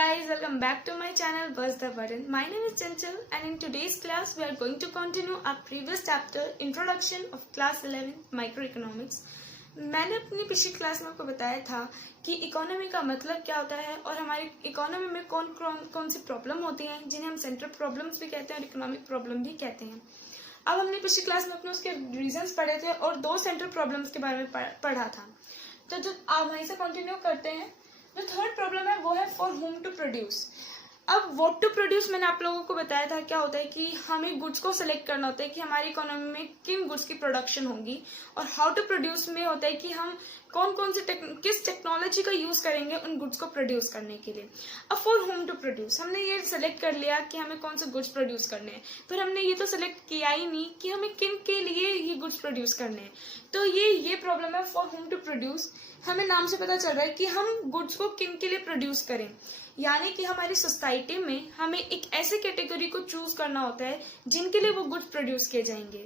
guys, welcome back to my channel Buzz the Button. My name is Chanchal and in today's class we are going to continue our previous chapter Introduction of Class 11 Microeconomics. मैंने अपनी पिछली class में आपको बताया था कि economy का मतलब क्या होता है और हमारी इकोनॉमी में कौन सी प्रॉब्लम होती हैं जिन्हें हम सेंट्रल प्रॉब्लम्स भी कहते हैं और इकोनॉमिक प्रॉब्लम भी कहते हैं। अब हमने पिछली क्लास में अपने उसके रीजंस पढ़े थे और दो सेंट्रल प्रॉब्लम्स के बारे में पढ़ा था। तो जो आप वहीं से कंटिन्यू करते हैं, जो थर्ड प्रॉब्लम है वो है फॉर होम टू प्रोड्यूस। अब व्हाट टू प्रोड्यूस मैंने आप लोगों को बताया था क्या होता है कि हमें गुड्स को सिलेक्ट करना होता है कि हमारी इकोनॉमी में किन गुड्स की प्रोडक्शन होगी, और हाउ टू प्रोड्यूस में होता है कि हम कौन से किस टेक्नोलॉजी का यूज करेंगे उन गुड्स को प्रोड्यूस करने के लिए। अब फॉर होम टू प्रोड्यूस हमने ये सिलेक्ट कर लिया कि हमें कौन से गुड्स प्रोड्यूस करने हैं, फिर हमने ये तो सिलेक्ट किया ही नहीं कि हमें किन के लिए ये गुड्स प्रोड्यूस करने हैं। तो ये प्रॉब्लम है फॉर होम टू प्रोड्यूस। हमें नाम से पता चल रहा है कि हम गुड्स को किन के लिए प्रोड्यूस करें, यानी कि हमारी सोसाइटी में हमें एक ऐसे कैटेगरी को चूज करना होता है जिनके लिए वो गुड्स प्रोड्यूस किए जाएंगे,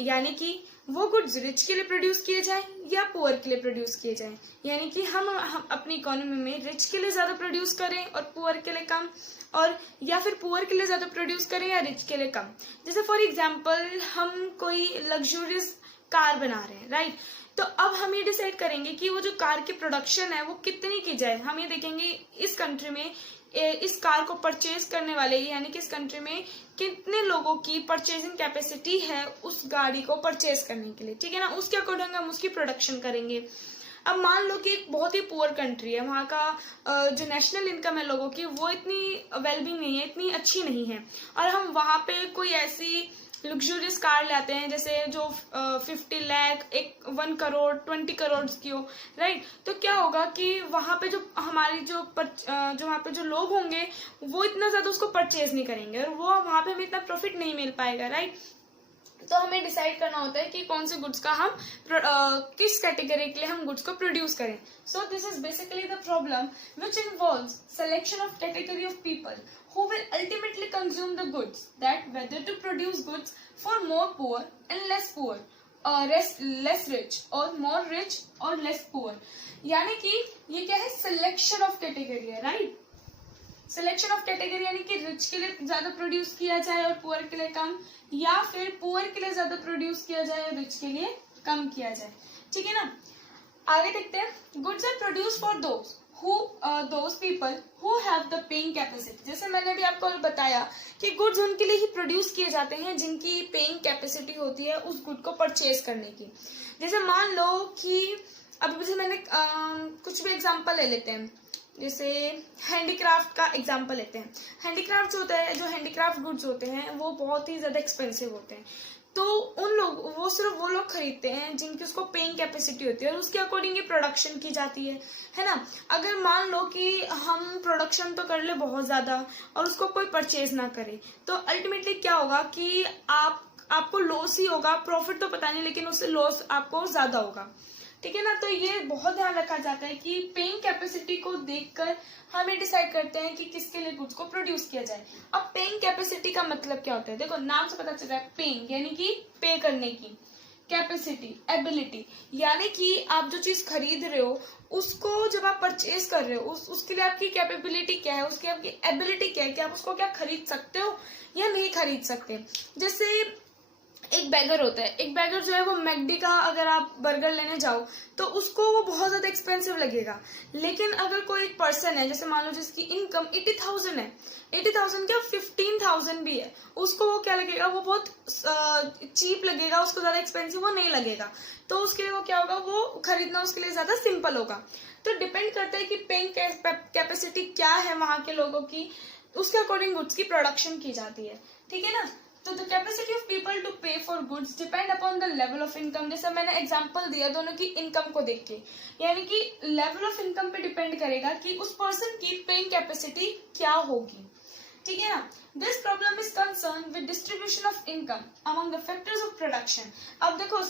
यानी कि वो गुड्स रिच के लिए प्रोड्यूस किए जाएं या पुअर के लिए प्रोड्यूस किए जाएं। यानी कि हम अपनी इकोनॉमी में रिच के लिए ज्यादा प्रोड्यूस करें और पुअर के लिए कम, और या फिर पुअर के लिए ज्यादा प्रोड्यूस करें या रिच के लिए कम। जैसे फॉर एग्जाम्पल हम कोई लग्जूरियस कार बना रहे हैं, राइट। तो अब हम ये डिसाइड करेंगे कि वो जो कार की प्रोडक्शन है वो कितनी की जाए। हम ये देखेंगे इस कंट्री में इस कार को परचेज करने वाले, यानी कि इस कंट्री में कितने लोगों की परचेजिंग कैपेसिटी है उस गाड़ी को परचेज करने के लिए, ठीक है ना। उसके अकॉर्डिंग हम उसकी प्रोडक्शन करेंगे। अब मान लो कि एक बहुत ही पुअर कंट्री है, वहाँ का जो नेशनल इनकम है लोगों की वो इतनी वेलबींग नहीं है, इतनी अच्छी नहीं है, और हम वहाँ पे कोई ऐसी लग्जूरियस कार लाते हैं जैसे जो 50 लाख 1 करोड़ 20 करोड़ की हो, राइट। तो क्या होगा कि वहां पे जो हमारी जो वहां पे जो लोग होंगे वो इतना ज्यादा उसको परचेज नहीं करेंगे और वो वहां पे हमें इतना प्रॉफिट नहीं मिल पाएगा, राइट। तो हमें डिसाइड करना होता है कि कौन से गुड्स का हम किस कैटेगरी के लिए हम गुड्स को प्रोड्यूस करें। So this is basically the problem which involves selection of category of people who will ultimately consume the goods, that whether to produce goods for more poor and less poor, less rich or more rich or less poor। यानी कि ये क्या है, selection of category है, right. Selection of category यानी कि rich के लिए ज्यादा प्रोड्यूस किया जाए और पुअर के लिए कम, या फिर पुअर के लिए ज्यादा प्रोड्यूस किया जाए और रिच के लिए कम किया जाए, ठीक है ना। आगे देखते हैं, goods are produce for those people who have the paying capacity। जैसे मैंने भी आपको बताया कि गुड्स उनके लिए ही प्रोड्यूस किए जाते हैं जिनकी पेइंग कैपेसिटी होती है उस गुड को परचेज करने की। जैसे मान लो कि अभी जैसे मैंने कुछ भी एग्जांपल ले लेते हैं, जैसे हैंडीक्राफ्ट का एग्जांपल लेते हैं। हैंडीक्राफ्ट जो होता है, जो हैंडीक्राफ्ट गुड्स होते हैं वो बहुत ही ज्यादा एक्सपेंसिव होते हैं, तो वो सिर्फ वो लोग खरीदते हैं जिनकी उसको पेइंग कैपेसिटी होती है और उसके अकॉर्डिंग ही प्रोडक्शन की जाती है ना। अगर मान लो कि हम प्रोडक्शन तो कर ले बहुत ज्यादा और उसको कोई परचेज ना करे, तो अल्टीमेटली क्या होगा कि आपको लॉस ही होगा, प्रॉफिट तो पता नहीं लेकिन उससे लॉस आपको ज्यादा होगा, ठीक है ना। तो ये बहुत ध्यान रखा जाता है कि पेइंग कैपेसिटी को देखकर हमें डिसाइड करते हैं कि किसके लिए गुड्स को प्रोड्यूस किया जाए। अब पेइंग कैपेसिटी का मतलब क्या होता है, देखो नाम से पता चल रहा है, पेइंग यानी कि पे करने की, कैपेसिटी एबिलिटी यानी कि आप जो चीज खरीद रहे हो उसको जब आप परचेज कर रहे हो उसके लिए आपकी कैपेबिलिटी क्या है, उसकी आपकी एबिलिटी क्या है कि आप उसको क्या खरीद सकते हो या नहीं खरीद सकते। जैसे एक बैगर होता है, एक बैगर जो है वो मैकडी का अगर आप बर्गर लेने जाओ तो उसको वो बहुत ज्यादा एक्सपेंसिव लगेगा, लेकिन अगर कोई एक पर्सन है जैसे मान लो जिसकी इनकम 80,000 है, 80,000 क्या 15,000 भी है, उसको वो क्या लगेगा, वो बहुत चीप लगेगा, उसको ज्यादा एक्सपेंसिव वो नहीं लगेगा, तो उसके लिए वो क्या होगा, वो खरीदना उसके लिए ज्यादा सिंपल होगा। तो डिपेंड करता है कि पेइंग कैपेसिटी क्या है वहां के लोगों की, उसके अकॉर्डिंग गुड्स की प्रोडक्शन की जाती है, ठीक है ना। तो the capacity of people to pay for goods depend upon the level of income. जैसे मैंने एग्जांपल दिया दोनों की इनकम को देख के, यानी कि लेवल ऑफ इनकम पे डिपेंड करेगा कि उस पर्सन की पेइंग कैपेसिटी क्या होगी, ठीक है ना। This problem is concern with distribution of income among the factors of production. अब देखो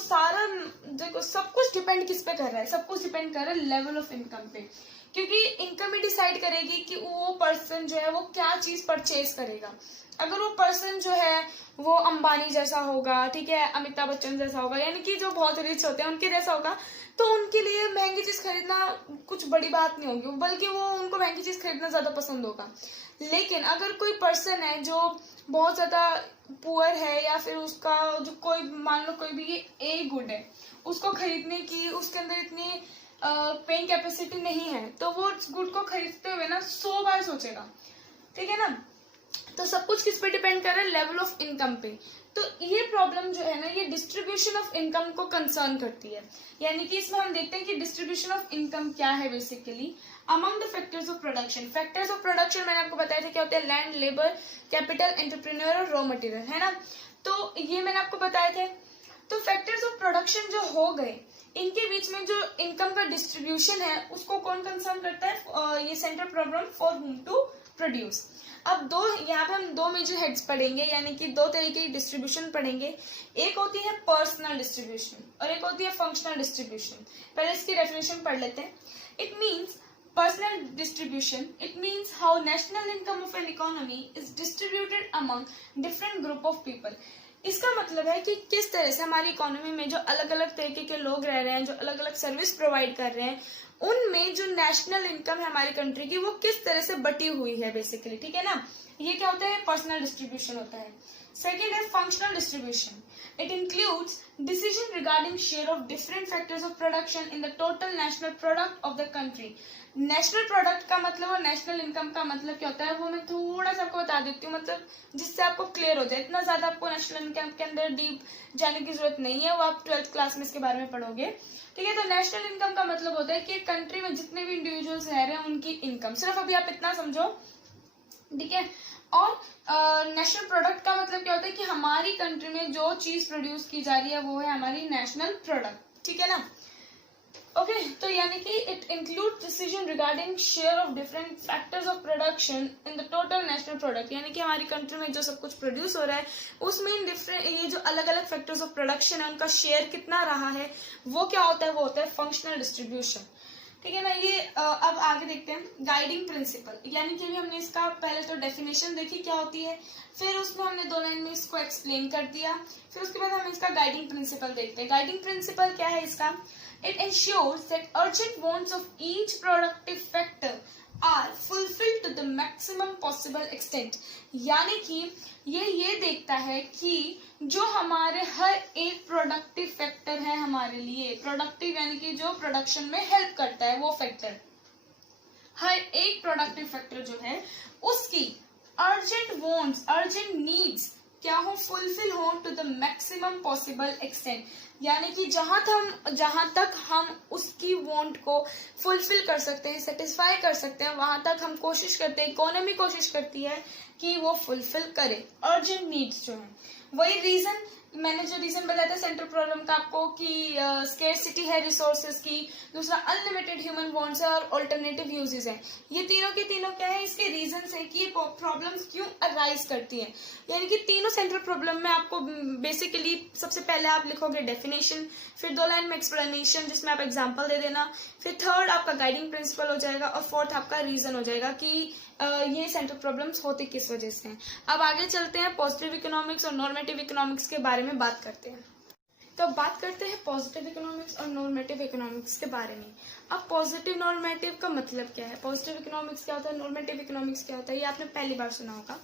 सब कुछ डिपेंड किस पे कर रहा है, सब कुछ डिपेंड कर रहा है लेवल ऑफ इनकम पे, क्योंकि इनकम ही डिसाइड करेगी कि वो पर्सन जो है वो क्या चीज परचेज करेगा। अगर वो पर्सन जो है वो अंबानी जैसा होगा, ठीक है, अमिताभ बच्चन जैसा होगा, यानी कि जो बहुत रिच होते हैं उनके जैसा होगा, तो उनके लिए महंगी चीज खरीदना कुछ बड़ी बात नहीं होगी, बल्कि वो उनको महंगी चीज खरीदना ज्यादा पसंद होगा। लेकिन अगर कोई पर्सन है जो बहुत ज्यादा पुअर है, या फिर उसका जो कोई मान लो कोई भी ए गुड है, उसको खरीदने की उसके अंदर इतनी पेइंग कैपेसिटी नहीं है, तो वो उस गुड को खरीदते हुए ना 100 बार सोचेगा, ठीक है ना। तो सब कुछ किस पे डिपेंड कर रहा है, लेवल ऑफ इनकम पे। तो ये प्रॉब्लम जो है ना, ये डिस्ट्रीब्यूशन ऑफ इनकम को कंसर्न करती है। यानी कि इसमें हम देखते हैं कि डिस्ट्रीब्यूशन ऑफ इनकम क्या है basically among the factors of production. Factors of production मैंने आपको बताया था क्या होते हैं, लैंड, लेबर, कैपिटल, एंटरप्रेन्योर और रॉ मटेरियल, है ना। तो ये मैंने आपको बताए थे। तो फैक्टर्स ऑफ प्रोडक्शन जो हो गए, इनके बीच में जो इनकम का डिस्ट्रीब्यूशन है उसको कौन कंसर्न करता है, ये central problem for whom to produce. अब यहाँ पे हम दो मेजर हेड्स पढ़ेंगे, यानी कि दो तरीके की डिस्ट्रीब्यूशन पढ़ेंगे। एक होती है पर्सनल डिस्ट्रीब्यूशन और एक होती है फंक्शनल डिस्ट्रीब्यूशन। पहले इसकी डेफिनेशन पढ़ लेते हैं। It means personal distribution, it means how national income of an economy is distributed among different group of people। इसका मतलब है कि किस तरह से हमारी इकोनॉमी में जो अलग अलग तरीके के लोग रह रहे हैं, जो अलग अलग सर्विस प्रोवाइड कर रहे हैं, उनमें जो नेशनल इनकम है हमारी कंट्री की वो किस तरह से बटी हुई है बेसिकली, ठीक है ना। ये क्या होता है, पर्सनल डिस्ट्रीब्यूशन होता है। सेकेंड है functional distribution. It includes decision regarding share of different factors of production in the total national product of the country। National product का मतलब और नेशनल इनकम का मतलब क्या होता है वो मैं थोड़ा सा आपको बता देती हूँ, मतलब जिससे आपको क्लियर हो जाए। इतना ज्यादा आपको नेशनल इनकम के अंदर डीप जाने की जरूरत नहीं है, वो आप 12th क्लास में इसके बारे में पढ़ोगे, ठीक है। तो नेशनल इनकम का मतलब होता है कि कंट्री में जितने भी इंडिविजुअल्स रह रहे हैं उनकी इनकम, सिर्फ अभी आप इतना समझो, ठीक है। और नेशनल प्रोडक्ट का मतलब क्या होता है कि हमारी कंट्री में जो चीज प्रोड्यूस की जा रही है वो है हमारी नेशनल प्रोडक्ट, ठीक है ना। ओके तो यानी कि it include decision regarding share of different factors of production in the total national product. यानी कि हमारी कंट्री में जो सब कुछ प्रोड्यूस हो रहा है उसमें इन डिफरेंट ये जो अलग अलग फैक्टर्स ऑफ प्रोडक्शन है उनका शेयर कितना रहा है, वो क्या होता है, वो होता है फंक्शनल डिस्ट्रीब्यूशन, ठीक है ना। ये अब आगे देखते हैं गाइडिंग प्रिंसिपल। यानी कि हमने इसका पहले तो डेफिनेशन देखी क्या होती है, फिर उसमें हमने 2 लाइन में इसको एक्सप्लेन कर दिया, फिर उसके बाद हम इसका गाइडिंग प्रिंसिपल देखते हैं। गाइडिंग प्रिंसिपल क्या है इसका, it ensures that urgent wants of each productive factor are fulfilled to the maximum possible extent। यानी कि ये देखता है कि जो हमारे हर एक प्रोडक्टिव फैक्टर है हमारे लिए, प्रोडक्टिव यानी कि जो प्रोडक्शन में हेल्प करता है वो फैक्टर, हर एक प्रोडक्टिव फैक्टर जो है उसकी अर्जेंट वांट्स, अर्जेंट नीड्स क्या हो, फुलफिल हो to the maximum possible extent. यानी कि जहां तक हम उसकी वांट को फुलफिल कर सकते हैं, सेटिस्फाई कर सकते हैं, वहां तक हम कोशिश करते हैं, इकोनॉमी कोशिश करती है कि वो फुलफिल करे अर्जेंट नीड्स जो है। वही रीजन मैंने जो रीजन बताया था सेंट्रल प्रॉब्लम का आपको कि स्केर्सिटी है रिसोर्सेज की, दूसरा अनलिमिटेड ह्यूमन वांट्स है और अल्टरनेटिव यूजेस है। ये तीनों के तीनों क्या है, इसके रीजंस है कि ये प्रॉब्लम्स क्यों अराइज करती हैं। यानी कि तीनों सेंट्रल प्रॉब्लम में आपको बेसिकली सबसे पहले आप लिखोगे डेफिनेशन, फिर 2 लाइन में एक्सप्लेनेशन जिसमें आप एग्जाम्पल दे देना, फिर थर्ड आपका गाइडिंग प्रिंसिपल हो जाएगा और फोर्थ आपका रीजन हो जाएगा कि ये सेंट्रल प्रॉब्लम्स होती किस वजह से हैं। अब आगे चलते हैं पॉजिटिव इकोनॉमिक्स और नॉर्मेटिव इकोनॉमिक्स के बारे में बात करते हैं। तो बात करते हैं पॉजिटिव इकोनॉमिक्स और नॉर्मेटिव इकोनॉमिक्स के बारे में। अब पॉजिटिव नॉर्मेटिव का मतलब क्या है, पॉजिटिव इकोनॉमिक्स क्या होता है, नॉर्मेटिव इकोनॉमिक्स क्या होता है, ये आपने पहली बार सुना होगा।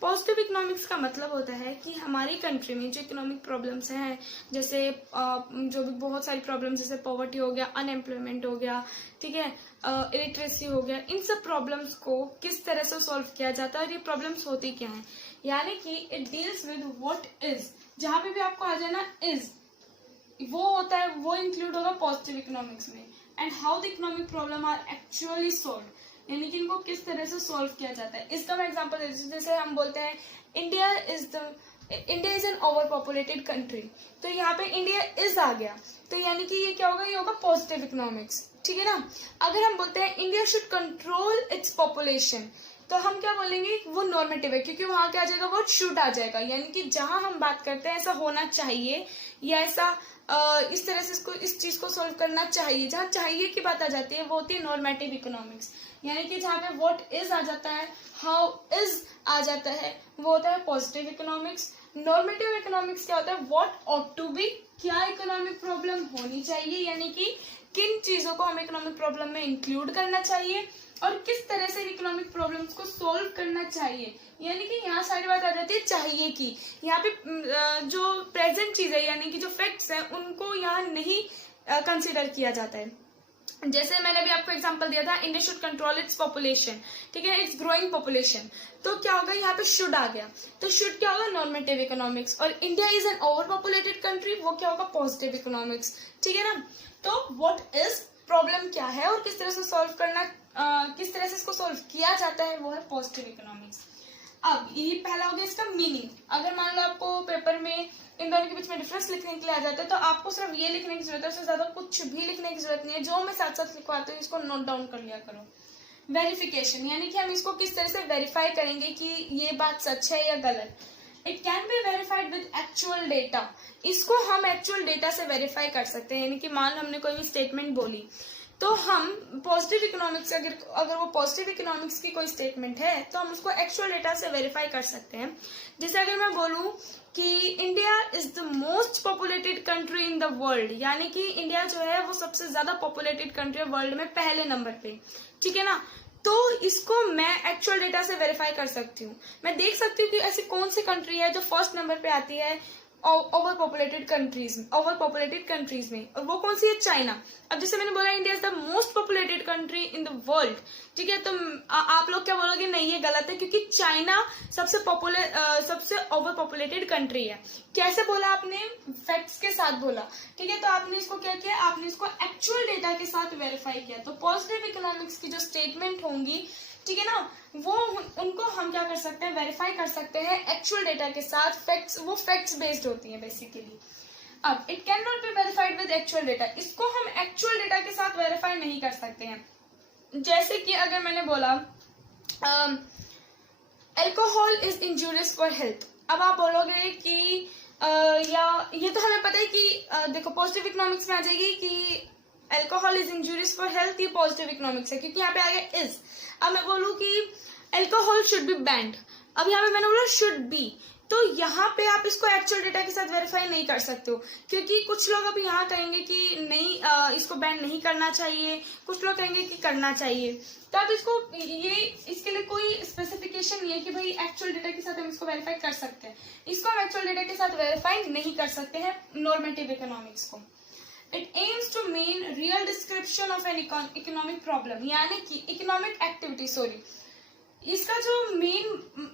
पॉजिटिव इकोनॉमिक्स का मतलब होता है कि हमारी कंट्री में जो इकोनॉमिक प्रॉब्लम्स हैं, जैसे जो भी बहुत सारी प्रॉब्लम्स जैसे पॉवर्टी हो गया, अनएम्प्लॉयमेंट हो गया, ठीक है, इलिटरेसी हो गया, इन सब प्रॉब्लम्स को किस तरह से सॉल्व किया जाता है और ये प्रॉब्लम्स होती क्या है। यानी कि it deals with what is, जहां पे भी आपको आ जाए ना इज, वो होता है, वो इंक्लूड होगा पॉजिटिव इकोनॉमिक्स में। And how the economic problem are actually solve, यानी कि इनको किस तरह से सॉल्व किया जाता है। इसका मैं एग्जांपल देती हूँ, जैसे हम बोलते हैं India is an over populated country, तो यहाँ पे इंडिया इज आ गया, तो यानी कि ये क्या होगा, ये होगा पॉजिटिव इकोनॉमिक्स, ठीक है ना। अगर हम बोलते हैं India should control its population, तो हम क्या बोलेंगे, वो नॉर्मेटिव है, क्योंकि वहां क्या आ जाएगा, वो शुड आ जाएगा। यानी कि जहां हम बात करते हैं ऐसा होना चाहिए या ऐसा इस तरह से इस चीज को सॉल्व करना चाहिए, जहाँ चाहिए की बात आ जाती है वो होती है नॉर्मेटिव इकोनॉमिक्स। यानी कि जहाँ पे व्हाट इज आ जाता है, हाउ इज आ जाता है, वो होता है पॉजिटिव इकोनॉमिक्स। नॉर्मेटिव इकोनॉमिक्स क्या होता है, व्हाट ऑट टू बी, क्या इकोनॉमिक प्रॉब्लम होनी चाहिए, यानी कि किन चीजों को हमें इकोनॉमिक प्रॉब्लम में इंक्लूड करना चाहिए और किस तरह से इकोनॉमिक प्रॉब्लम्स को सॉल्व करना चाहिए। यानी कि यहाँ सारी बात आ जाती है चाहिए की। यहाँ पे जो प्रेजेंट चीज है यानी कि जो फैक्ट्स है उनको यहाँ नहीं कंसिडर किया जाता है। जैसे मैंने अभी आपको एग्जांपल दिया था, India should control its population, ठीक है, इट्स ग्रोइंग पॉपुलेशन। तो क्या होगा, यहाँ पे शुड आ गया, तो शुड क्या होगा, नॉर्मेटिव इकोनॉमिक्स। और India is an over populated country, वो क्या होगा, पॉजिटिव इकोनॉमिक्स, ठीक है ना। तो व्हाट इज, प्रॉब्लम क्या है और किस तरह से सॉल्व करना, किस तरह से इसको सॉल्व किया जाता है, वो है पॉजिटिव इकोनॉमिक्स। अब ये पहला हो गया इसका मीनिंग। अगर मान लो आपको पेपर में इन दोनों के बीच में डिफरेंस लिखने के लिए आ जाता है, तो आपको सिर्फ ये लिखने की जरूरत है, उससे ज्यादा कुछ भी लिखने की जरूरत नहीं है। जो मैं साथ साथ लिखवाती हूँ इसको नोट डाउन कर लिया करो। वेरिफिकेशन, यानी कि हम इसको किस तरह से वेरीफाई करेंगे कि ये बात सच है या गलत। It can be verified with actual data, इसको हम एक्चुअल डेटा से वेरीफाई कर सकते हैं। यानी कि मान लो हमने कोई भी स्टेटमेंट बोली, तो हम पॉजिटिव इकोनॉमिक्स, अगर वो पॉजिटिव इकोनॉमिक्स की कोई स्टेटमेंट है तो हम उसको एक्चुअल डेटा से वेरीफाई कर सकते हैं। जैसे अगर मैं बोलूं कि India is the most populated country in the world, यानी कि इंडिया जो है वो सबसे ज्यादा पॉपुलेटेड कंट्री है वर्ल्ड में, पहले नंबर पे, ठीक है ना। तो इसको मैं एक्चुअल डेटा से वेरीफाई कर सकती हूँ। मैं देख सकती हूँ कि ऐसी कौन सी कंट्री है जो फर्स्ट नंबर पे आती है ओवर पॉपुलेटेड कंट्रीज में, और वो कौन सी है, चाइना। अब जैसे मैंने बोला India is the most populated country in the world, ठीक है, तो आप लोग क्या बोलोगे, नहीं ये गलत है, क्योंकि चाइना सबसे ओवर पॉपुलेटेड कंट्री है। कैसे बोला आपने, फैक्ट्स के साथ बोला, ठीक है। तो आपने इसको क्या किया, आपने इसको एक्चुअल डेटा के साथ वेरीफाई किया। तो पॉजिटिव इकोनॉमिक्स की जो स्टेटमेंट होंगी, ठीक है ना, वो उनको हम क्या कर सकते हैं, वेरीफाई कर सकते हैं एक्चुअल डेटा के साथ। फैक्ट्स, वो फैक्ट्स बेस्ड होती हैं बेसिकली। अब it can not be verified with actual data, इसको हम एक्चुअल डेटा के साथ वेरीफाई नहीं कर सकते हैं। जैसे कि अगर मैंने बोला alcohol is injurious for health, अब आप बोलोगे कि या ये तो हमें पता है कि देखो पॉजिटिव इकोनॉमिक्स में आ जाएगी कि alcohol is injurious for health, ये पॉजिटिव इकोनॉमिक्स है क्योंकि यहाँ पे आ गया इज। अब मैं बोलूँ कि अल्कोहल शुड बी बैंड, अब यहाँ पे मैंने बोला शुड बी, तो यहाँ पे आप इसको एक्चुअल डेटा के साथ वेरीफाई नहीं कर सकते हो, क्योंकि कुछ लोग अभी यहाँ कहेंगे कि नहीं इसको बैन नहीं करना चाहिए, कुछ लोग कहेंगे कि करना चाहिए। तो आप इसको इसके लिए कोई स्पेसिफिकेशन नहीं है कि भाई एक्चुअल डेटा के साथ हम इसको वेरीफाई कर सकते हैं। इसको हम एक्चुअल डेटा के साथ वेरीफाई नहीं कर सकते हैं नॉर्मेटिव इकोनॉमिक्स को। It aims to mean real description of an economic problem, यानी कि इकोनॉमिक एक्टिविटी, इसका जो मेन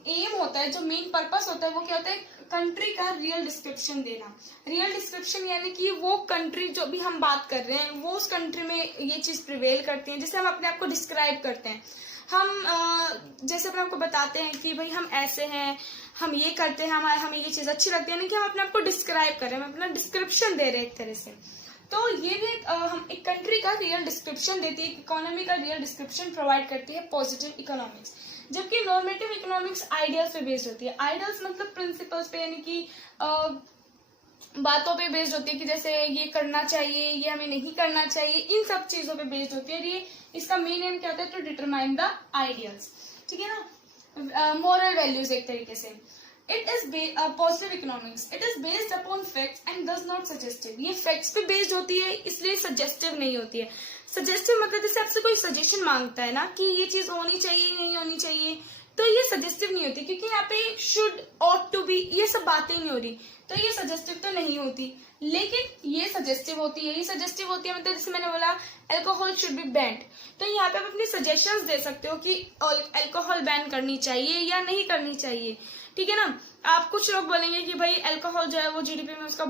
एम होता है, जो मेन पर्पस होता है, वो क्या होता है, कंट्री का रियल डिस्क्रिप्शन देना। रियल डिस्क्रिप्शन यानी कि वो कंट्री जो भी हम बात कर रहे हैं वो उस कंट्री में ये चीज प्रिवेल करती है, जैसे हम अपने आप को डिस्क्राइब करते हैं। हम जैसे अपने आपको बताते हैं कि भाई हम ऐसे हैं, हम ये करते हैं, हमें ये चीज अच्छी लगती है, यानी कि हम अपने आप को डिस्क्राइब कर रहे हैं, हम अपना डिस्क्रिप्शन दे रहे हैं एक तरह से। तो ये भी हम एक कंट्री का रियल डिस्क्रिप्शन देती है, इकोनॉमी का रियल डिस्क्रिप्शन प्रोवाइड करती है पॉजिटिव इकोनॉमिक्स। जबकि नॉर्मेटिव इकोनॉमिक्स आइडियल्स पे बेस्ड होती है। आइडियल्स मतलब प्रिंसिपल्स पे, यानी कि बातों पे बेस्ड होती है कि जैसे ये करना चाहिए, ये हमें नहीं करना चाहिए, इन सब चीजों पे बेस्ड होती है। और ये इसका मेन एम क्या होता है, टू डिटरमाइन द आइडियल्स, ठीक है ना, मॉरल वैल्यूज एक तरीके से। It is positive economics. It is based upon facts and does not suggestive. ये facts पे based होती है, इसलिए suggestive नहीं होती है। Suggestive मतलब जैसे आपसे कोई suggestion मांगता है ना कि ये चीज होनी चाहिए नहीं होनी चाहिए, तो ये suggestive नहीं होती, क्योंकि यहाँ पे should, ought to be, ये सब बातें नहीं हो रही, तो ये suggestive तो नहीं होती। लेकिन ये suggestive होती है, ये suggestive होती है मतलब जैसे मैंने बोला अल्कोहल शुड बी बैंड, तो यहाँ पे आप अपनी सजेशंस दे सकते हो कि अल्कोहल बैन करनी चाहिए या नहीं करनी चाहिए। ठीक है ना। आप कुछ लोग बोलेंगे कि भाई अल्कोहल जो है वो जीडीपी में उसका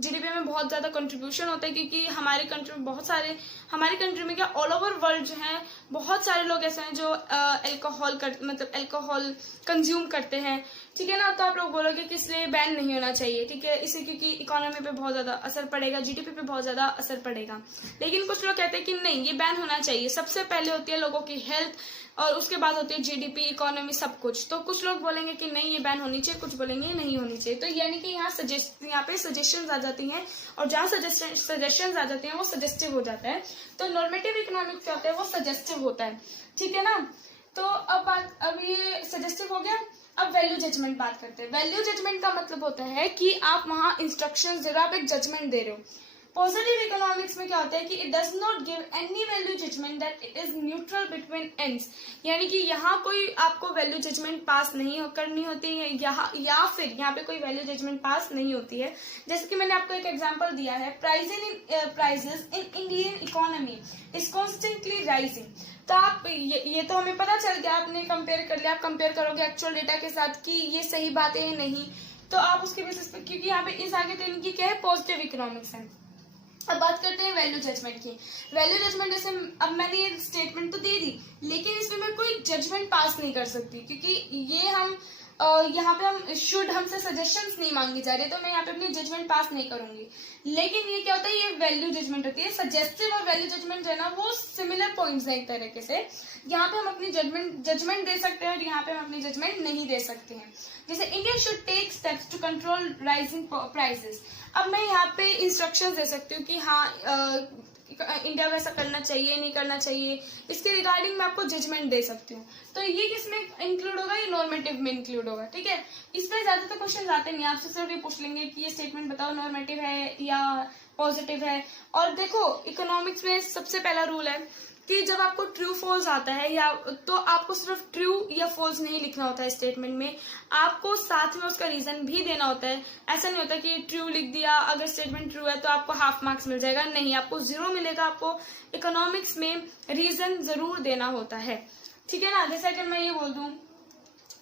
जीडीपी में बहुत ज्यादा कंट्रीब्यूशन होता है, क्योंकि हमारे कंट्री में बहुत सारे, हमारे कंट्री में क्या ऑल ओवर वर्ल्ड जो है बहुत सारे लोग ऐसे हैं जो मतलब अल्कोहल कंज्यूम करते हैं, ठीक है ना। तो आप लोग बोलोगे कि इसलिए बैन नहीं होना चाहिए, ठीक है, इससे क्योंकि इकोनॉमी पे बहुत ज्यादा असर पड़ेगा, जीडीपी पे बहुत ज्यादा असर पड़ेगा। लेकिन कुछ लोग कहते हैं कि नहीं, ये बैन होना चाहिए। सबसे पहले होती है लोगों की हेल्थ और उसके बाद होती है जीडीपी, इकोनॉमी, सब कुछ। तो कुछ लोग बोलेंगे कि नहीं ये बैन होनी चाहिए, कुछ बोलेंगे नहीं होनी चाहिए। तो यानी कि यहाँ पे सजेशंस आ जाती हैं, और जहाँ सजेशंस आ जाती हैं वो सजेस्टिव हो जाता है। तो नॉर्मेटिव इकोनॉमिक्स क्या होता है, वो सजेस्टिव होता है, ठीक है ना। तो अब ये सजेस्टिव हो गया। अब वैल्यू जजमेंट बात करते हैं। वैल्यू जजमेंट का मतलब होता है कि आप वहां इंस्ट्रक्शंस दे रहे हो, आप एक जजमेंट दे रहे हो। पॉजिटिव इकोनॉमिक्स में क्या होता है कि it does not give any value judgement, that it is neutral between ends. यानी कि यहाँ कोई आपको वैल्यू जजमेंट पास नहीं करनी होती है, या फिर यहाँ पे कोई वैल्यू जजमेंट पास नहीं होती है। जैसे कि मैंने आपको एक एग्जांपल दिया है, prices in Indian economy is constantly rising. तो आप ये तो हमें पता चल गया, आपने कंपेयर कर लिया, आप कंपेयर करोगे एक्चुअल डेटा के साथ कि ये सही बात है या नहीं, तो आप उसके बेसिस पे, क्योंकि यहाँ पे इस आगे तो इनकी क्या है, पॉजिटिव इकोनॉमिक्स है। अब बात करते हैं वैल्यू जजमेंट की। वैल्यू जजमेंट जैसे अब मैंने ये स्टेटमेंट तो दे दी, लेकिन इसमें मैं कोई जजमेंट पास नहीं कर सकती, क्योंकि ये हम यहाँ पे हमसे सजेशंस नहीं मांगी जा रही, तो मैं यहाँ पे अपनी जजमेंट पास नहीं करूंगी। लेकिन ये क्या होता है, ये वैल्यू जजमेंट होती है। सजेस्टिव और वैल्यू जजमेंट है ना, वो सिमिलर पॉइंट्स हैं एक तरीके से। यहाँ पे हम अपनी जजमेंट दे सकते हैं और यहाँ पे हम अपनी जजमेंट नहीं दे सकते हैं। जैसे India should take steps to control rising prices. अब मैं यहाँ पे इंस्ट्रक्शंस दे सकती हूँ कि हाँ इंडिया को ऐसा करना चाहिए, नहीं करना चाहिए, इसके रिगार्डिंग मैं आपको जजमेंट दे सकती हूँ। तो ये किसमें इंक्लूड होगा, ये नॉर्मेटिव में इंक्लूड होगा, ठीक है। इसमें ज्यादा तो क्वेश्चन आते नहीं, आपसे सिर्फ ये पूछ लेंगे कि ये स्टेटमेंट बताओ नॉर्मेटिव है या पॉजिटिव है। और देखो इकोनॉमिक्स में सबसे पहला रूल है कि जब आपको ट्रू फॉल्स आता है, या तो आपको सिर्फ ट्रू या फॉल्स नहीं लिखना होता है स्टेटमेंट में, आपको साथ में उसका रीजन भी देना होता है। ऐसा नहीं होता कि ट्रू लिख दिया, अगर स्टेटमेंट ट्रू है तो आपको हाफ मार्क्स मिल जाएगा, नहीं, आपको 0 मिलेगा। आपको इकोनॉमिक्स में रीजन जरूर देना होता है, ठीक है ना। जैसे अगर मैं ये बोल दूं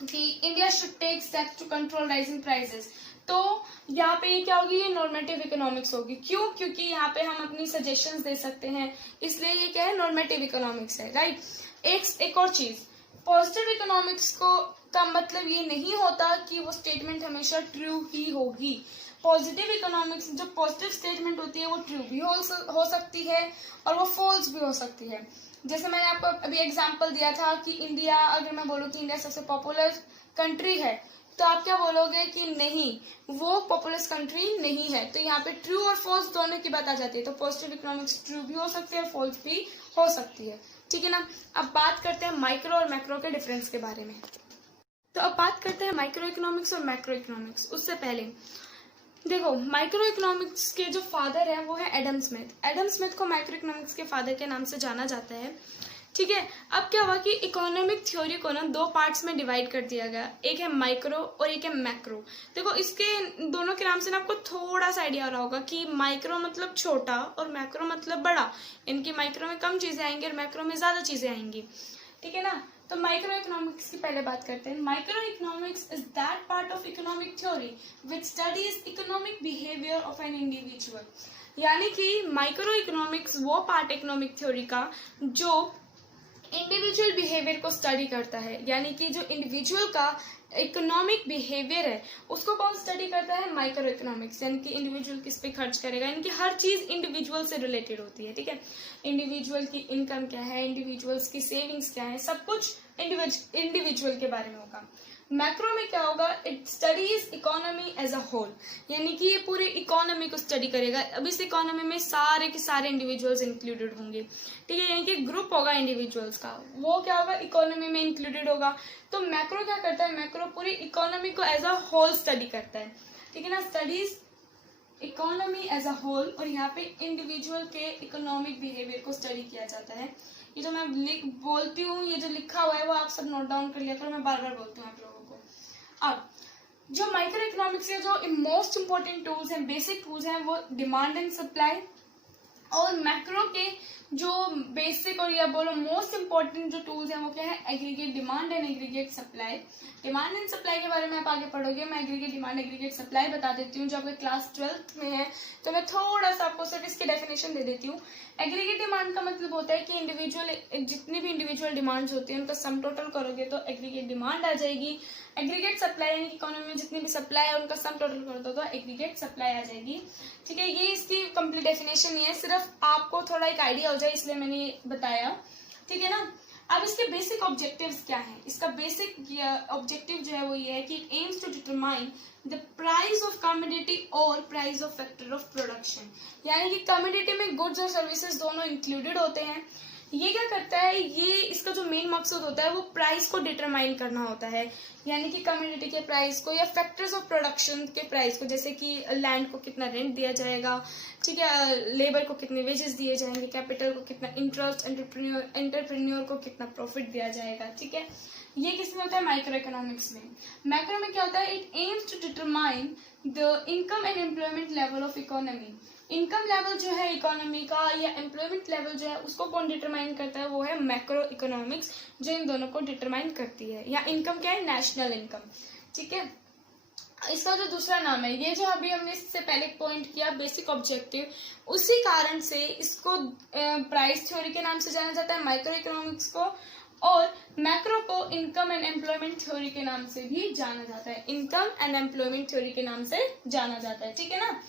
कि India should take steps to control rising prices, तो यहाँ पे क्या होगी, ये नॉर्मेटिव इकोनॉमिक्स होगी। क्यों? क्योंकि यहाँ पे हम अपनी सजेशंस दे सकते हैं, इसलिए ये क्या है, नॉर्मेटिव इकोनॉमिक्स है, राइट। एक और चीज, पॉजिटिव इकोनॉमिक्स का मतलब ये नहीं होता कि वो स्टेटमेंट हमेशा ट्रू ही होगी। पॉजिटिव इकोनॉमिक्स जो पॉजिटिव स्टेटमेंट होती है वो ट्रू भी हो सकती है और वो फॉल्स भी हो सकती है। जैसे मैंने आपको अभी एग्जांपल दिया था कि इंडिया, अगर मैं बोलूँ कि इंडिया सबसे पॉपुलर कंट्री है, तो आप क्या बोलोगे कि नहीं, वो पॉपुलर कंट्री नहीं है। तो यहाँ पे ट्रू और फॉल्स दोनों की बात आ जाती है। तो पॉजिटिव इकोनॉमिक्स ट्रू भी हो सकती है, फॉल्स भी हो सकती है, ठीक है ना। अब बात करते हैं माइक्रो और मैक्रो के डिफरेंस के बारे में। तो अब बात करते हैं माइक्रो इकोनॉमिक्स और मैक्रो इकोनॉमिक्स। उससे पहले देखो, माइक्रो इकोनॉमिक्स के जो फादर है वो है एडम स्मिथ। एडम स्मिथ को माइक्रो इकोनॉमिक्स के फादर के नाम से जाना जाता है, ठीक है। अब क्या हुआ कि इकोनॉमिक थ्योरी को ना 2 पार्ट्स में डिवाइड कर दिया गया, एक है माइक्रो और एक है मैक्रो। देखो इसके दोनों के नाम से ना आपको थोड़ा सा आइडिया हो रहा होगा कि माइक्रो मतलब छोटा और मैक्रो मतलब बड़ा। इनकी माइक्रो में कम चीजें आएंगी और मैक्रो में ज्यादा चीजें आएंगी, ठीक है ना। तो माइक्रो इकोनॉमिक्स की पहले बात करते हैं। Micro economics is that part of economic theory which studies economic behaviour of an individual. यानी कि माइक्रो इकोनॉमिक्स वो पार्ट इकोनॉमिक थ्योरी का जो इंडिविजुअल बिहेवियर को स्टडी करता है। यानी कि जो इंडिविजुअल का इकोनॉमिक बिहेवियर है उसको कौन स्टडी करता है, माइक्रो इकोनॉमिक्स। यानी कि इंडिविजुअल किस पे खर्च करेगा, यानी कि हर चीज इंडिविजुअल से रिलेटेड होती है, ठीक है। इंडिविजुअल की इनकम क्या है, इंडिविजुअल्स की सेविंग्स क्या है, सब कुछ इंडिविजुअल के बारे में होगा। मैक्रो में क्या होगा, it studies economy as a whole, यानी कि ये पूरी इकोनॉमी को स्टडी करेगा। अब इस इकोनॉमी में सारे के सारे इंडिविजुअल्स इंक्लूडेड होंगे, ठीक है। यानी कि ग्रुप होगा इंडिविजुअल्स का, वो क्या होगा, इकोनॉमी में इंक्लूडेड होगा। तो मैक्रो क्या करता है, मैक्रो पूरी इकोनॉमी को एज अ होल स्टडी करता है, ठीक है ना। Studies economy as a whole, और यहाँ पे इंडिविजुअल के इकोनॉमिक बिहेवियर को स्टडी किया जाता है। ये जो मैं बोलती हूँ, ये जो लिखा हुआ है वो आप सब नोट डाउन कर लिया करो, मैं बार बार बोलती हूँ आप लोगों को। अब जो माइक्रो इकोनॉमिक्स के जो मोस्ट इंपॉर्टेंट टूल्स हैं, बेसिक टूल्स हैं, वो डिमांड एंड सप्लाई। और मैक्रो के जो बेसिक और या बोलो मोस्ट इम्पोर्टेंट जो टूल्स हैं वो क्या है, aggregate demand and aggregate supply. Demand and supply के बारे में आप आगे पढ़ोगे, मैं एग्रीगेट डिमांड एग्रीगेट सप्लाई बता देती हूँ जो आपके क्लास 12th में है, तो मैं थोड़ा सा आपको सिर्फ इसकी डेफिनेशन दे देती हूँ। एग्रीगेट डिमांड का मतलब होता है कि इंडिविजुअल जितनी भी इंडिविजुअल डिमांड्स होती हैं उनका सम टोटल करोगे तो एग्रीगेट डिमांड आ जाएगी। एग्रीगेट सप्लाई यानी इकोनॉमी में जितनी भी सप्लाई है उनका सम टोटल कर दो तो एग्रीगेट सप्लाई आ जाएगी। ठीक है, ये इसकी कंप्लीट डेफिनेशन नहीं है, सिर्फ आपको थोड़ा एक आइडिया हो जाए इसलिए मैंने ये बताया। ठीक है ना। अब इसके बेसिक ऑब्जेक्टिव्स क्या हैं? इसका बेसिक ऑब्जेक्टिव जो है वो ये है कि it aims to determine the price of commodity और price of factor of production, यानी कि कमोडिटी में गुड्स और सर्विसेज दोनों इंक्लूडेड होते हैं। ये क्या करता है, ये इसका जो मेन मकसद होता है वो प्राइस को डिटरमाइन करना होता है, यानी कि कम्युनिटी के प्राइस को या फैक्टर्स ऑफ प्रोडक्शन के प्राइस को, जैसे कि लैंड को कितना रेंट दिया जाएगा, ठीक है, लेबर को कितने वेजेस दिए जाएंगे, कैपिटल को कितना इंटरेस्ट, एंटरप्रेन्योर को कितना प्रॉफिट दिया जाएगा। ठीक है, ये किसमें होता है, माइक्रो इकोनॉमिक्स में। मैक्रो में क्या होता है, it aims to determine the income and employment level of economy. Income level जो है इकोनॉमी का या एम्प्लॉयमेंट लेवल जो है उसको कौन डिटरमाइन करता है, वो है मैक्रो इकोनॉमिक्स, जो इन दोनों को डिटरमाइन करती है। या इनकम क्या है, नेशनल इनकम। ठीक है, इसका जो दूसरा नाम है, ये जो अभी हमने इससे पहले पॉइंट किया बेसिक ऑब्जेक्टिव, उसी कारण से इसको प्राइस थ्योरी के नाम से जाना जाता है, माइक्रो इकोनॉमिक्स को, और मैक्रो को इनकम एंड एम्प्लॉयमेंट थ्योरी के नाम से भी जाना जाता है, इनकम एंड एम्प्लॉयमेंट थ्योरी के नाम से जाना जाता है। ठीक है ना।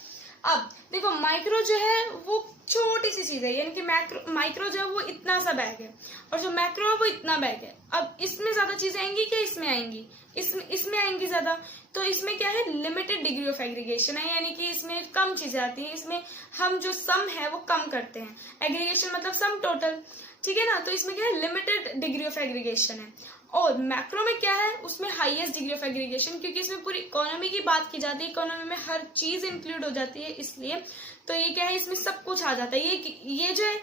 अब देखो माइक्रो जो है वो छोटी सी चीज है, यानी कि माइक्रो जो है वो इतना सा बैग है और जो मैक्रो है वो इतना बैग है। अब इसमें ज्यादा चीजें आएंगी क्या, इसमें आएंगी, इसमें आएंगी ज्यादा, तो इसमें क्या है, लिमिटेड डिग्री ऑफ एग्रीगेशन है, यानी कि इसमें कम चीजें आती हैं, इसमें हम जो सम है वो कम करते हैं, एग्रीगेशन मतलब सम टोटल। ठीक है ना, तो इसमें क्या है, लिमिटेड डिग्री ऑफ एग्रीगेशन है। और मैक्रो में क्या है, उसमें हाईएस्ट डिग्री ऑफ एग्रीगेशन, क्योंकि इसमें पूरी इकोनॉमी की बात की जाती है, इकोनॉमी में हर चीज इंक्लूड हो जाती है, इसलिए तो ये क्या है, इसमें सब कुछ आ जाता है। ये जो है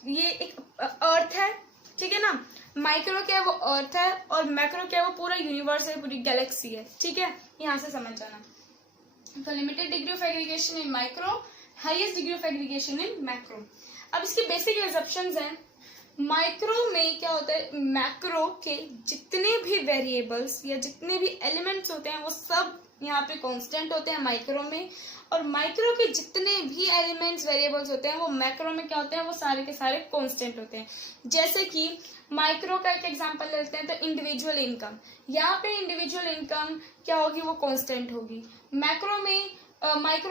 ये एक अर्थ है। ठीक है ना, माइक्रो क्या है, वो अर्थ है, और मैक्रो क्या है, वो पूरा यूनिवर्स है, पूरी गैलेक्सी है। ठीक है, यहाँ से समझ जाना। तो limited degree of aggregation in micro, highest degree of aggregation in macro. अब इसके बेसिक एग्जप्शंस हैं। माइक्रो में क्या होता है, मैक्रो के जितने भी वेरिएबल्स या जितने भी एलिमेंट्स होते हैं वो सब यहाँ पे कांस्टेंट होते हैं माइक्रो में, और माइक्रो के जितने भी एलिमेंट्स वेरिएबल्स होते हैं वो मैक्रो में क्या होते हैं, वो सारे के सारे कांस्टेंट होते हैं। जैसे कि माइक्रो का एक एग्जांपल लेते हैं तो इंडिविजुअल इनकम, यहाँ पे इंडिविजुअल इनकम क्या होगी, वो कांस्टेंट होगी। माइक्रो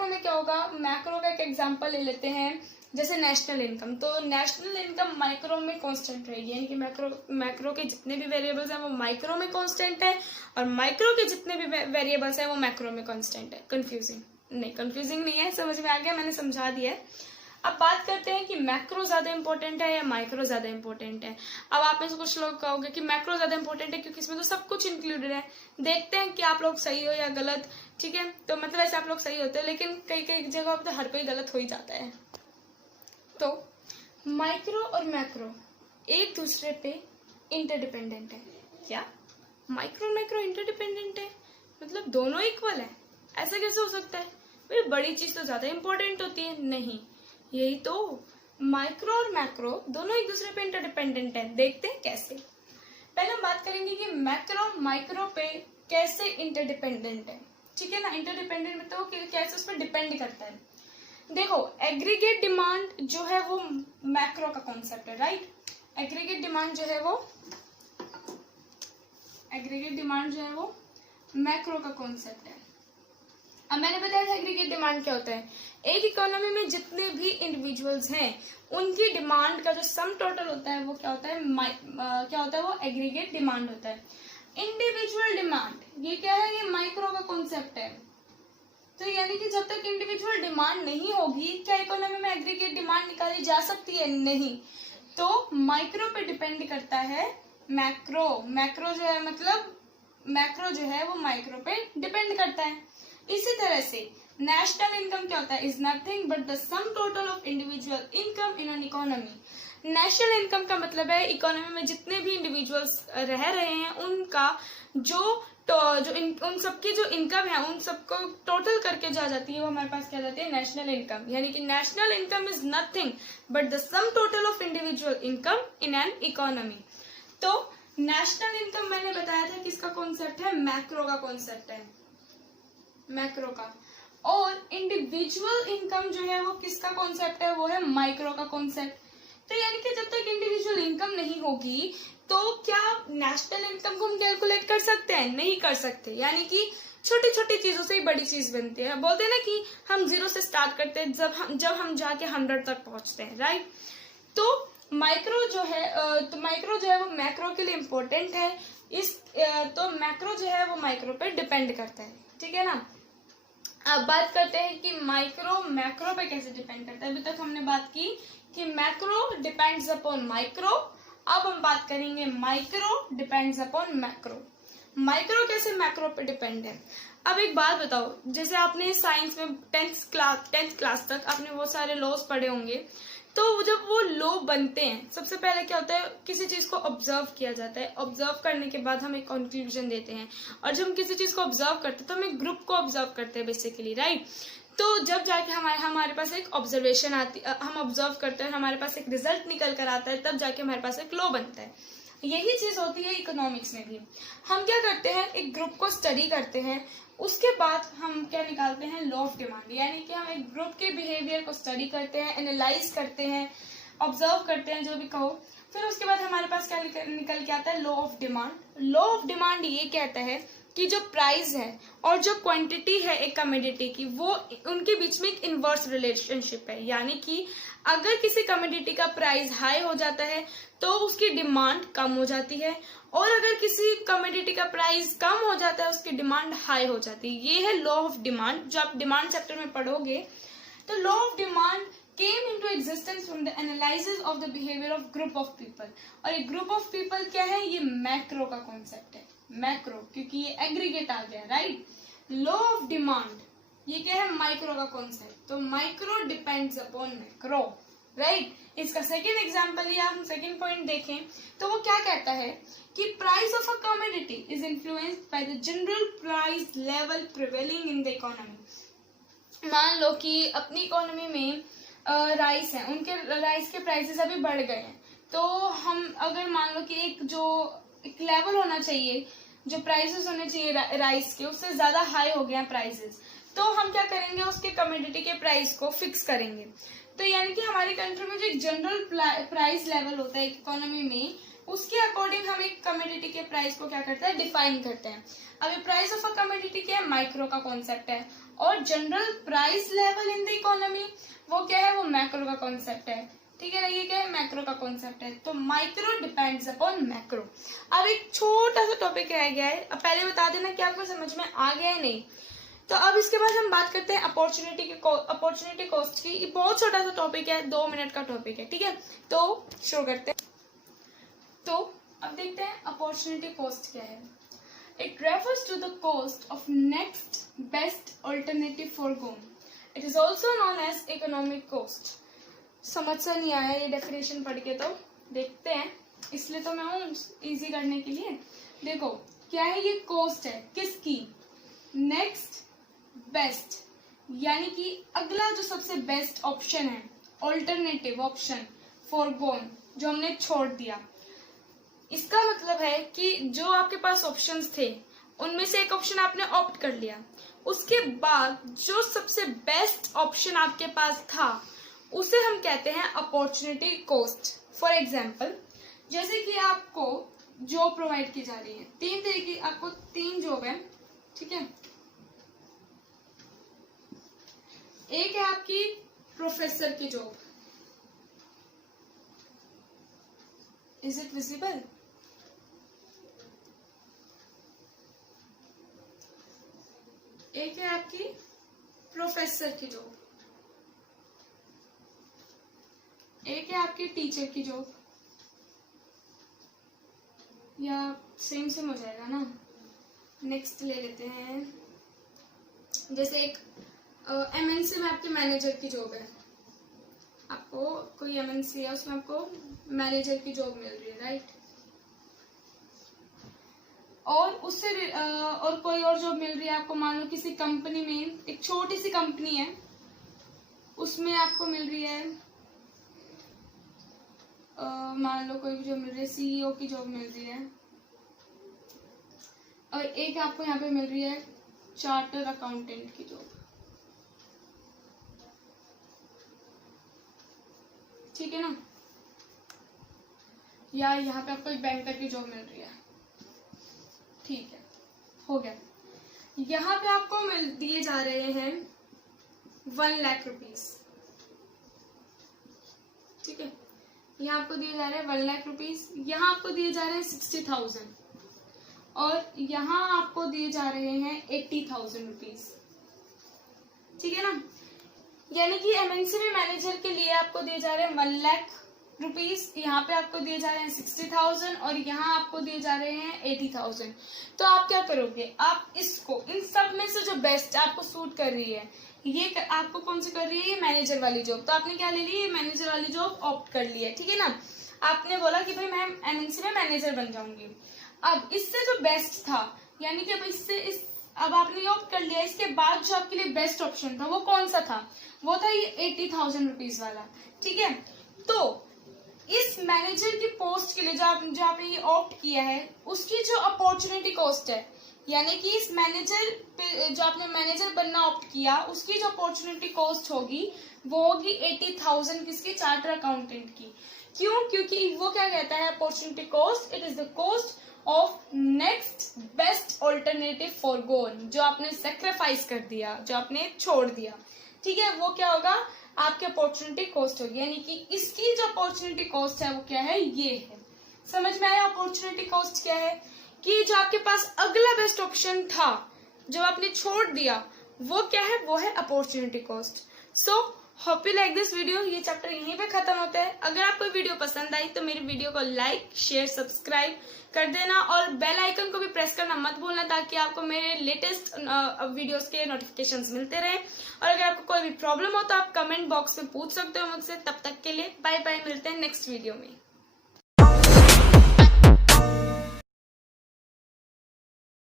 में क्या होगा, मैक्रो का एक एग्जांपल ले लेते हैं जैसे नेशनल इनकम, तो नेशनल इनकम माइक्रो में कांस्टेंट रहेगी, यानी कि मैक्रो के जितने भी वेरिएबल्स हैं वो माइक्रो में कांस्टेंट है, और माइक्रो के जितने भी वेरिएबल्स हैं वो मैक्रो में कांस्टेंट है। कंफ्यूजिंग नहीं है, समझ में आ गया, मैंने समझा दिया है। अब बात करते हैं कि मैक्रो ज्यादा इंपॉर्टेंट है या माइक्रो ज्यादा इंपॉर्टेंट है। अब आप में से कुछ लोग कहोगे कि मैक्रो ज्यादा इंपॉर्टेंट है क्योंकि इसमें तो सब कुछ इंक्लूडेड है। देखते हैं कि आप लोग सही हो या गलत। ठीक है, तो मतलब ऐसे आप लोग सही होते हैं, लेकिन कई जगह तो हर कोई गलत हो ही जाता है। तो माइक्रो और मैक्रो एक दूसरे पे इंटरडिपेंडेंट है। क्या माइक्रो और मैक्रो इंटरडिपेंडेंट है, मतलब दोनों इक्वल है? ऐसा कैसे हो सकता है भाई, बड़ी चीज तो ज्यादा इंपॉर्टेंट होती है। नहीं, यही तो, माइक्रो और मैक्रो दोनों एक दूसरे पे इंटरडिपेंडेंट है। देखते हैं कैसे। पहले हम बात करेंगे कि मैक्रो माइक्रो पे कैसे इंटरडिपेंडेंट है। ठीक है ना, इंटरडिपेंडेंट मतलब कैसे उस पर डिपेंड करता है। देखो एग्रीगेट डिमांड जो है वो मैक्रो का कॉन्सेप्ट है, राइट। एग्रीगेट डिमांड जो है वो मैक्रो का कॉन्सेप्ट है। अब मैंने बताया था एग्रीगेट डिमांड क्या होता है, एक इकोनॉमी में जितने भी इंडिविजुअल्स हैं उनकी डिमांड का जो सम टोटल होता है वो क्या होता है, वो एग्रीगेट डिमांड होता है। इंडिविजुअल डिमांड ये क्या है, ये माइक्रो का कॉन्सेप्ट है। तो यानी कि जब तक इंडिविजुअल डिमांड नहीं होगी क्या इकोनॉमी में एग्रीगेट डिमांड निकाली जा सकती है? नहीं। तो माइक्रो पे डिपेंड करता है मैक्रो जो है वो माइक्रो पे डिपेंड करता है। इसी तरह से नेशनल इनकम क्या होता है, is nothing but the sum total of individual income in an economy. National income का मतलब है इकोनॉमी में जितने भी इंडिविजुअल्स रह रहे हैं उनका जो तो जो उन सबकी जो इनकम है उन सबको टोटल करके जो आ जाती है वो हमारे पास क्या जाती है, नेशनल इनकम। यानी कि national income is nothing but the sum total of individual income in an economy. तो नेशनल इनकम मैंने बताया था किसका कॉन्सेप्ट है, मैक्रो का कॉन्सेप्ट है, मैक्रो का। और इंडिविजुअल इनकम जो है वो किसका कॉन्सेप्ट है, वो है माइक्रो का कॉन्सेप्ट। तो यानी कि जब तक इंडिविजुअल इनकम नहीं होगी तो क्या नेशनल इनकम को हम कैलकुलेट कर सकते हैं, नहीं कर सकते। यानी कि छोटी छोटी चीजों से ही बड़ी चीज बनती है। बोलते हैं ना कि हम 0 से स्टार्ट करते हैं, जब हम जाके 100 तक पहुंचते हैं, राइट। तो माइक्रो जो है वो मैक्रो के लिए इम्पोर्टेंट है। तो मैक्रो जो है वो माइक्रो पे डिपेंड करता है, ठीक है ना। अब बात करते हैं कि माइक्रो मैक्रो पे कैसे डिपेंड करता है। अभी तक हमने बात की कि मैक्रो डिपेंड्स अपॉन माइक्रो, अब हम बात करेंगे micro depends upon macro. Micro कैसे मैक्रो पे डिपेंड है। अब एक बात बताओ, जैसे आपने साइंस में 10th क्लास तक आपने वो सारे लॉज पढ़े होंगे, तो जब वो लॉ बनते हैं सबसे पहले क्या होता है, किसी चीज को ऑब्जर्व किया जाता है, ऑब्जर्व करने के बाद हम एक कंक्लूजन देते हैं, और जब हम किसी चीज को ऑब्जर्व करते हैं तो हम एक ग्रुप को ऑब्जर्व करते हैं बेसिकली, राइट। तो जब जाके हमारे पास एक ऑब्जर्वेशन आती, हम ऑब्जर्व करते हैं, हमारे पास एक रिजल्ट निकल कर आता है, तब जाके हमारे पास एक लॉ बनता है। यही चीज होती है इकोनॉमिक्स में भी। हम क्या करते हैं, एक ग्रुप को स्टडी करते हैं, उसके बाद हम क्या निकालते हैं, लॉ ऑफ डिमांड। यानी कि हम एक ग्रुप के बिहेवियर को स्टडी करते हैं, एनालाइज करते हैं, ऑब्जर्व करते हैं, जो भी कहो। फिर उसके बाद हमारे पास क्या निकल के आता है, law of demand. Law of demand ये कहता है कि जो प्राइस है और जो क्वांटिटी है एक कमोडिटी की, वो उनके बीच में एक इनवर्स रिलेशनशिप है। यानी कि अगर किसी कमोडिटी का प्राइस हाई हो जाता है तो उसकी डिमांड कम हो जाती है, और अगर किसी कमोडिटी का प्राइस कम हो जाता है उसकी डिमांड हाई हो जाती है। ये है लॉ ऑफ डिमांड, जो आप डिमांड चैप्टर में पढ़ोगे। तो law of demand came into existence from the analysis of the behavior of group of people। और एक ग्रुप ऑफ पीपल क्या है, ये मैक्रो का कॉन्सेप्ट है, मैक्रो, क्योंकि ये एग्रीगेट आ गया, राइट। लॉ ऑफ डिमांड ये क्या है, माइक्रो का कॉन्सेप्ट। तो micro depends upon macro, right. इसका सेकेंड एग्जाम्पल या हम सेकेंड पॉइंट देखें तो वो क्या कहता है कि price of a commodity is influenced by the general price level prevailing in the economy. मान लो कि अपनी इकोनॉमी में राइस है, उनके राइस के प्राइसेस अभी बढ़ गए हैं, तो हम अगर मान लो कि एक लेवल होना चाहिए, जो प्राइसेस होने चाहिए राइस के, उससे ज्यादा हाई हो गया प्राइसेस, तो हम क्या करेंगे, उसके कमोडिटी के प्राइस को फिक्स करेंगे। तो यानी कि हमारी कंट्री में जो एक जनरल प्राइस लेवल होता है इकोनॉमी में, उसके अकॉर्डिंग हम एक कमोडिटी के प्राइस को क्या करते हैं, डिफाइन करते हैं। अभी प्राइस ऑफ अ कमोडिटी क्या है, माइक्रो का कॉन्सेप्ट है, और general price level in the economy वो क्या है, वो मैक्रो का कॉन्सेप्ट है, ठीक है ना। ये क्या है, मैक्रो का कॉन्सेप्ट है। तो माइक्रो डिपेंड्स अपॉन मैक्रो। अब एक छोटा सा टॉपिक रह गया है, अब पहले बता देना कि आपको समझ में आ गया है नहीं। तो अब इसके बाद हम बात करते हैं अपॉर्चुनिटी कॉस्ट की। ये बहुत छोटा सा टॉपिक है, 2 मिनट का टॉपिक है, ठीक है। तो शुरू करते हैं। तो अब देखते हैं अपॉर्चुनिटी कॉस्ट क्या है। It refers to the cost of next best alternative forgone. It is also known as economic cost. समझ से नहीं आया ये डेफिनेशन पढ़ के, तो देखते हैं, इसलिए तो मैं हूँ इजी करने के लिए। देखो क्या है, ये कॉस्ट है किसकी, नेक्स्ट बेस्ट, यानी कि अगला जो सबसे बेस्ट ऑप्शन है, ऑल्टरनेटिव ऑप्शन, फॉरगोन जो हमने छोड़ दिया। इसका मतलब है कि जो आपके पास ऑप्शंस थे उनमें से एक ऑप्शन आपने ऑप्ट कर लिया, उसके बाद जो सबसे बेस्ट ऑप्शन आपके पास था उसे हम कहते हैं अपॉर्चुनिटी कॉस्ट। फॉर एग्जाम्पल, जैसे कि आपको जॉब प्रोवाइड की जा रही है, 3 तरह की, आपको 3 जॉब है, ठीक है। एक है आपकी प्रोफेसर की जॉब, इज इट विजिबल? एक है आपकी प्रोफेसर की जॉब, एक है आपकी टीचर की जॉब, या सेम सेम हो जाएगा ना। नेक्स्ट ले लेते हैं, जैसे एक एमएनसी में आपके मैनेजर की जॉब है, आपको कोई एमएनसी है उसमें आपको मैनेजर की जॉब मिल रही है, राइट। और उससे और कोई और जॉब मिल रही है आपको, मान लो किसी कंपनी में, एक छोटी सी कंपनी है, उसमें आपको मिल रही है मान लो कोई भी जॉब मिल रही है, सीईओ की जॉब मिल रही है, और एक आपको यहाँ पे मिल रही है चार्टर अकाउंटेंट की जॉब। ठीक है ना, या यहाँ पे आपको एक बैंकर की जॉब मिल रही है। ठीक है, हो गया। यहाँ पे आपको दिए जा रहे हैं 1 लाख रुपीज। ठीक है, यहाँ आपको दिए जा रहे हैं 1 लाख रुपीज, यहाँ आपको दिए जा रहे हैं 60,000 और यहाँ आपको दिए जा रहे हैं 80,000 रुपीज। ठीक है ना, यानी कि एमएनसी में मैनेजर के लिए आपको दिए जा रहे हैं 1 लाख रुपीज, यहाँ पे आपको दिए जा रहे हैं 60,000 और यहाँ आपको दिए जा रहे हैं 80,000। तो आप क्या करोगे, आप इसको, इन सब में से जो बेस्ट आपको सूट कर रही है, ये आपको कौन सी कर रही है, ये मैनेजर वाली जॉब, तो आपने क्या ले ली, ये मैनेजर वाली जॉब ऑप्ट कर ली है। ठीक है ना, आपने बोला कि भाई मैं एमएनसी में मैनेजर बन जाऊंगी। अब इससे जो बेस्ट था, यानी कि अब आपने ये ऑप्ट कर लिया, इसके बाद जो आपके लिए बेस्ट ऑप्शन था वो कौन सा था, वो था ये 80,000 रुपीज वाला। ठीक है, तो इस मैनेजर की पोस्ट के लिए जो आपने ये ऑप्ट किया है, उसकी जो अपॉर्चुनिटी कॉस्ट है, यानी कि इस मैनेजर पे जो आपने मैनेजर बनना ऑप्ट किया, उसकी जो अपॉर्चुनिटी कॉस्ट होगी वो होगी 80,000 किसकी, चार्टर अकाउंटेंट की। क्यों, क्योंकि वो क्या कहता है, opportunity cost it is the cost of next best alternative forgone, जो आपने सेक्रीफाइस कर दिया, जो आपने छोड़ दिया। ठीक है, वो क्या होगा, आपकी अपॉर्चुनिटी कॉस्ट होगी, यानी कि इसकी जो अपॉर्चुनिटी कॉस्ट है वो क्या है, ये है। समझ में आया अपॉर्चुनिटी कॉस्ट क्या है, कि जो आपके पास अगला बेस्ट ऑप्शन था जो आपने छोड़ दिया, वो क्या है, वो है opportunity cost. So hope you like this video. ये चैप्टर यहीं पे खत्म होता है। अगर आपको वीडियो पसंद आई तो मेरी वीडियो को लाइक, शेयर, सब्सक्राइब कर देना और बेल आइकन को भी प्रेस करना मत भूलना, ताकि आपको मेरे लेटेस्ट वीडियोस के नोटिफिकेशंस मिलते रहे। और अगर आपको कोई भी प्रॉब्लम हो तो आप कमेंट बॉक्स में पूछ सकते हो मुझसे। तब तक के लिए बाय बाय, मिलते हैं नेक्स्ट वीडियो में।